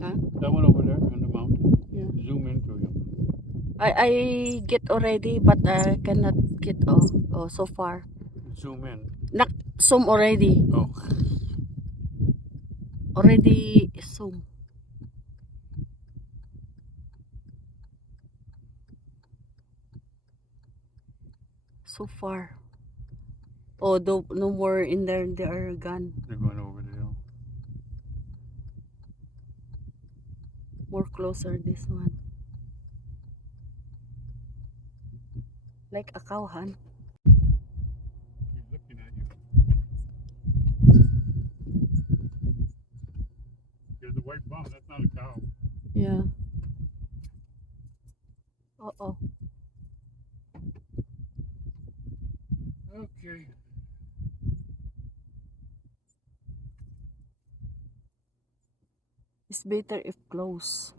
Huh? That one over there on the mountain. Yeah. Zoom into him. I get already, but I cannot get so far. Zoom in. Nak zoom already. Oh. Already zoom. So far. Oh, no more in there. They are gone. They're going over the hill. More closer this one. Like a cowhan. He's looking at you. There's a white bum. That's not a cow. Yeah. Oh. Okay. It's better if close.